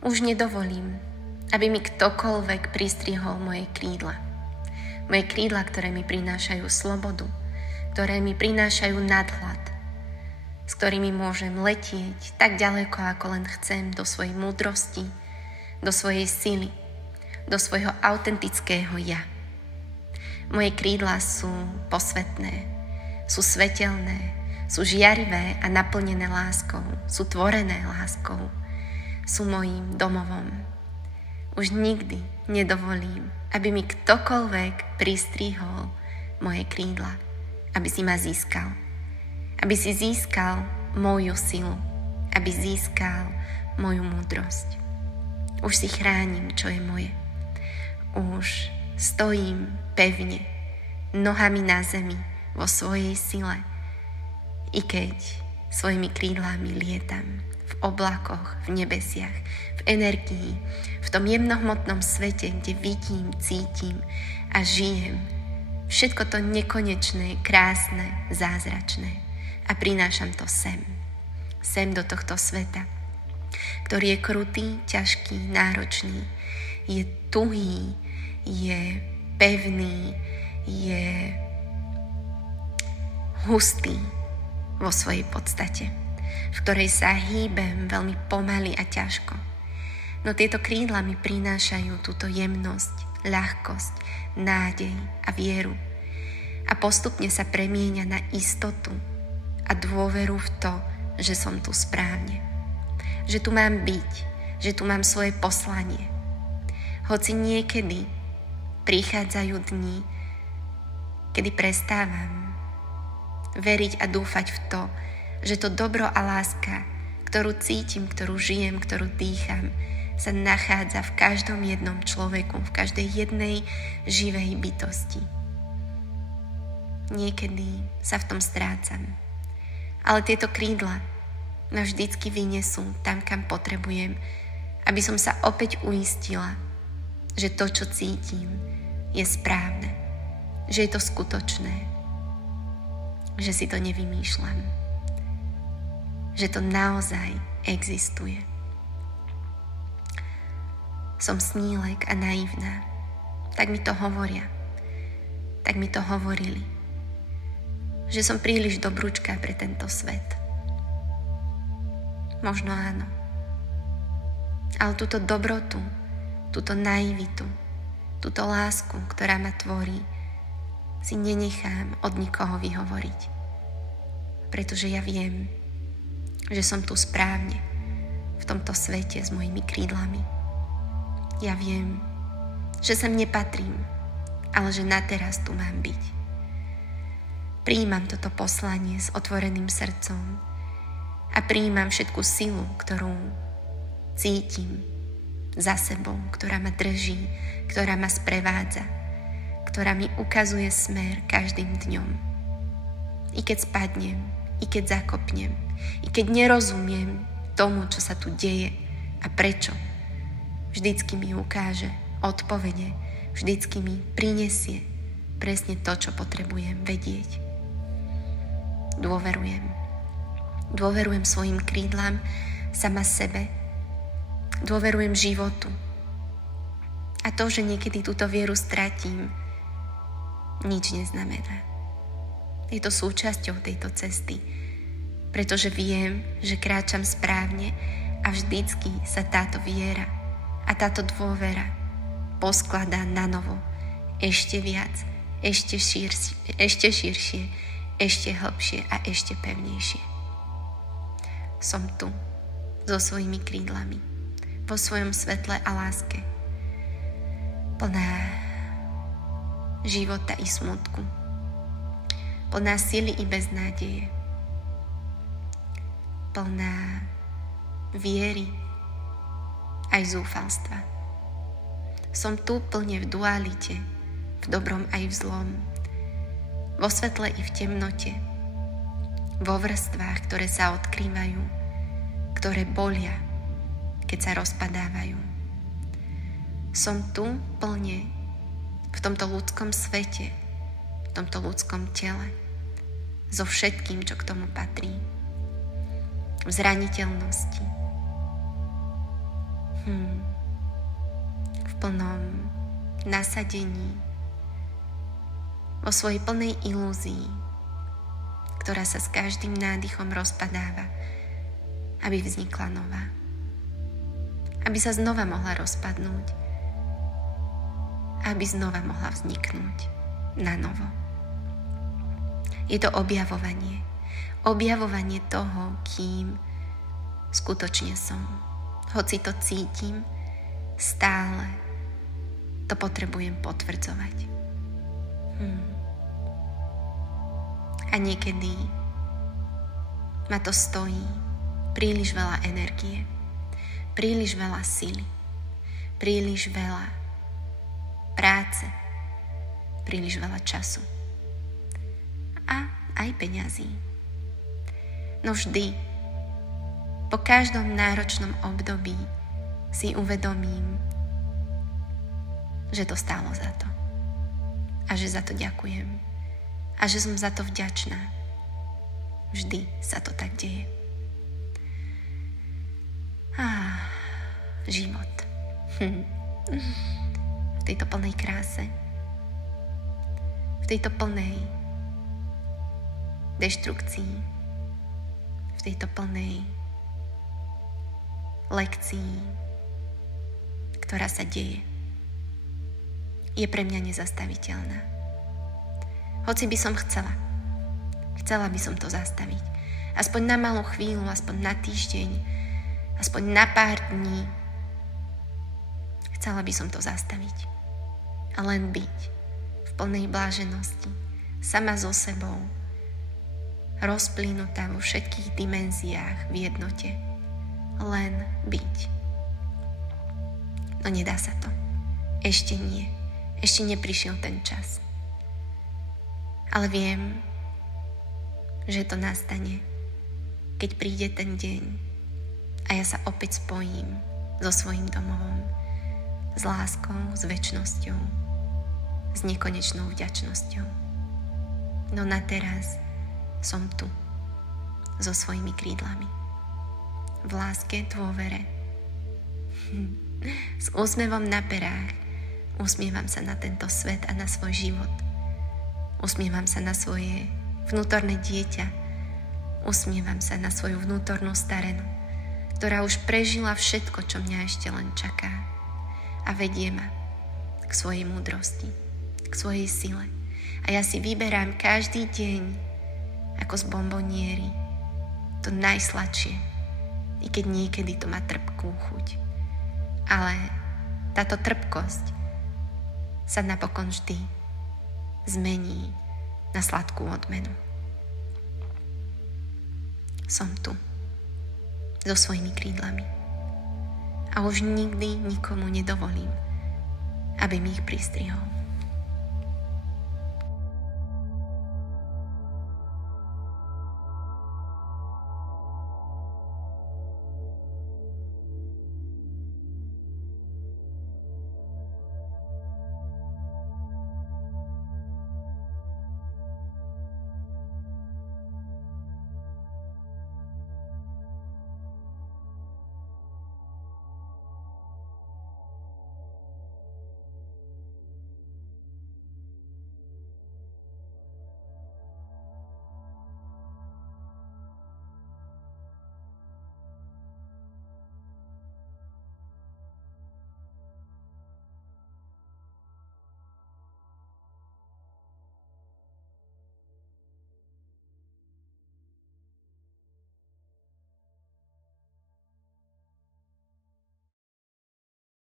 Už nedovolím, aby mi ktokoľvek pristrihol moje krídla. Moje krídla, ktoré mi prinášajú slobodu, ktoré mi prinášajú nadhľad, s ktorými môžem letieť tak ďaleko, ako len chcem, do svojej múdrosti, do svojej sily, do svojho autentického ja. Moje krídla sú posvetné, sú svetelné, sú žiarivé a naplnené láskou, sú tvorené láskou, sú mojím domovom. Už nikdy nedovolím, aby mi ktokoľvek pristrihol moje krídla, aby si ma získal. Aby si získal moju silu, aby získal moju múdrosť. Už si chránim, čo je moje. Už stojím pevne, nohami na zemi, vo svojej sile, i keď svojimi krídlami lietam v oblakoch, v nebesiach, v energii, v tom jemnohmotnom svete, kde vidím, cítim a žijem všetko to nekonečné, krásne, zázračné. A prinášam to sem do tohto sveta, ktorý je krutý, ťažký, náročný, je tuhý, je pevný, je hustý vo svojej podstate, v ktorej sa hýbem veľmi pomaly a ťažko. No tieto krídla mi prinášajú túto jemnosť, ľahkosť, nádej a vieru. A postupne sa premieňa na istotu a dôveru v to, že som tu správne. Že tu mám byť, že tu mám svoje poslanie. Hoci niekedy prichádzajú dni, kedy prestávam veriť a dúfať v to, že to dobro a láska, ktorú cítim, ktorú žijem, ktorú dýcham, sa nachádza v každom jednom človeku, v každej jednej živej bytosti. Niekedy sa v tom strácam. Ale tieto krídla ma vždycky vynesú tam, kam potrebujem, aby som sa opäť uistila, že to, čo cítim, je správne, že je to skutočné, že si to nevymýšľam, že to naozaj existuje. Som snílek a naivná, tak mi to hovoria, tak mi to hovorili, že som príliš dobrúčka pre tento svet. Možno áno. Ale túto dobrotu, túto naivitu, túto lásku, ktorá ma tvorí, si nenechám od nikoho vyhovoriť. Pretože ja viem, že som tu správne, v tomto svete s mojimi krídlami. Ja viem, že sem nepatrím, ale že na teraz tu mám byť. Prijímam toto poslanie s otvoreným srdcom a prijímam všetku silu, ktorú cítim za sebou, ktorá ma drží, ktorá ma sprevádza, ktorá mi ukazuje smer každým dňom. I keď spadnem, i keď zakopnem, i keď nerozumiem tomu, čo sa tu deje a prečo, vždycky mi ukáže odpovede, vždycky mi prinesie presne to, čo potrebujem vedieť. Dôverujem svojim krídlam, sama sebe, dôverujem životu. A to, že niekedy túto vieru stratím, nič neznamená. Je to súčasťou tejto cesty, pretože viem, že kráčam správne a vždycky sa táto viera a táto dôvera poskladá na novo, ešte viac, ešte širšie, ešte hlbšie a ešte pevnejšie. Som tu so svojimi krídlami, vo svojom svetle a láske, plná života i smutku, plná sily i beznádeje, plná viery aj zúfalstva. Som tu plne v dualite, v dobrom aj v zlom, vo svetle i v temnote, vo vrstvách, ktoré sa odkrývajú, ktoré bolia, keď sa rozpadávajú. Som tu plne v tomto ľudskom svete, v tomto ľudskom tele, so všetkým, čo k tomu patrí. V zraniteľnosti, v V plnom nasadení, vo svojej plnej ilúzii, ktorá sa s každým nádychom rozpadáva, aby vznikla nová. Aby sa znova mohla rozpadnúť. Aby znova mohla vzniknúť na novo. Je to objavovanie. Objavovanie toho, kým skutočne som. Hoci to cítim, stále to potrebujem potvrdzovať. A niekedy ma to stojí príliš veľa energie, príliš veľa sily, príliš veľa práce, príliš veľa času a aj peňazí. No vždy, po každom náročnom období si uvedomím, že to stálo za to a že za to ďakujem a že som za to vďačná. Vždy sa to tak deje. Život. V tejto plnej kráse, v tejto plnej deštrukcii, v tejto plnej lekcii, ktorá sa deje, je pre mňa nezastaviteľná. Hoci by som chcela by som to zastaviť. Aspoň na malú chvíľu, aspoň na týždeň, aspoň na pár dní. Chcela by som to zastaviť. A len byť v plnej bláženosti, sama so sebou, rozplynutá vo všetkých dimenziách v jednote. Len byť. No nedá sa to. Ešte nie. Ešte neprišiel ten čas. Ale viem, že to nastane, keď príde ten deň a ja sa opäť spojím so svojím domovom, s láskou, s večnosťou, s nekonečnou vďačnosťou. No na teraz som tu so svojimi krídlami. V láske, dôvere, s úsmevom na perách usmievam sa na tento svet a na svoj život. Usmievam sa na svoje vnútorné dieťa. Usmievam sa na svoju vnútornú starenu, ktorá už prežila všetko, čo mňa ešte len čaká. A vedie ma k svojej múdrosti, k svojej sile. A ja si vyberám každý deň ako z bomboniéry to najsladšie, i keď niekedy to má trpkú chuť. Ale táto trpkosť sa napokon vždy zmení na sladkú odmenu. Som tu so svojimi krídlami a už nikdy nikomu nedovolím, aby mi ich pristrihol.